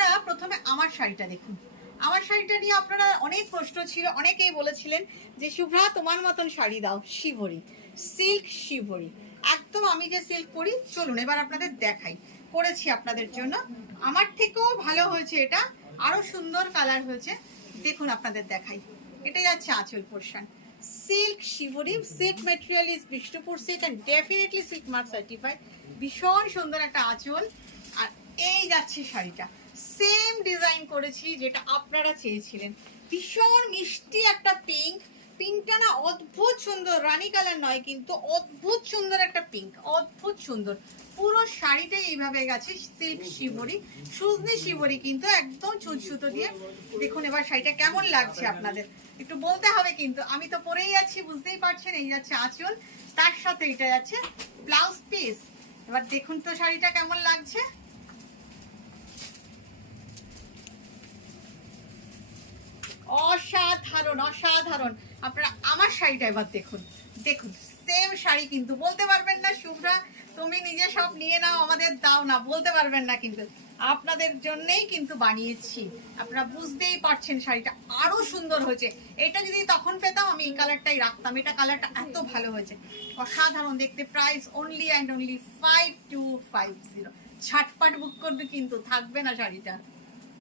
আপনারা প্রথমে আমার শাড়িটা দেখুন। আমার শাড়িটা নিয়ে আপনারা অনেক প্রশ্ন ছিল, অনেকেই বলেছিলেন যে শুভ্রা তোমার মতন শাড়ি দাও, শিবরি, সিল্ক শিবরি। একদম আমি যে সিল্ক পরি, চলুন এবার আপনাদের দেখাই। করেছি আপনাদের জন্য, আমার থেকেও ভালো হয়েছে এটা, আরো সুন্দর কালার হয়েছে। দেখুন আপনাদের দেখাই, এটাই যাচ্ছে আঁচল portion. Silk shibori, silk material is Bishnupur silk and definitely silk mark certified. ভীষণ সুন্দর একটা আঁচল। আর এই যাচ্ছে শাড়িটা, সেম ডিজাইন করেছি যেটা আপনারা চেয়েছিলেন। ভীষণ মিষ্টি একটা পিঙ্ক, পিঙ্কটা না অদ্ভুত সুন্দর, রানী কালার নয় কিন্তু অদ্ভুত সুন্দর একটা পিঙ্ক, অদ্ভুত সুন্দর। পুরো শাড়িটাই এইভাবে গেছে সিল্ক শিবরি, সুজনি শিবরি কিন্তু একদম সুতো দিয়ে। দেখুন এবার শাড়িটা কেমন লাগছে আপনাদের একটু বলতে হবে, কিন্তু আমি তো পরেই যাচ্ছি, বুঝতেই পারছেন। এই যাচ্ছে আঁচল, তার সাথে এটা যাচ্ছে ব্লাউজ পিস। এবার দেখুন তো শাড়িটা কেমন লাগছে। অসাধারণ অসাধারণ। আপনারা আমার শাড়িটা এবার দেখুন, দেখুন সেম শাড়ি, কিন্তু বলতে পারবেন না শুভ্রা তুমি নিজে সব নিয়ে নাও আমাদের দাও না, বলতে পারবেন না, কিন্তু আপনাদের জন্যই কিন্তু বানিয়েছি। আপনারা বুঝতেই পারছেন শাড়িটা আরো সুন্দর হয়েছে। এটা যদি তখন পেতাম আমি এই কালারটাই রাখতাম, এটা কালারটা এত ভালো হয়েছে, অসাধারণ দেখতে। Price only and only 5250। ঝটপট বুক করবে কিন্তু, থাকবে না শাড়িটা।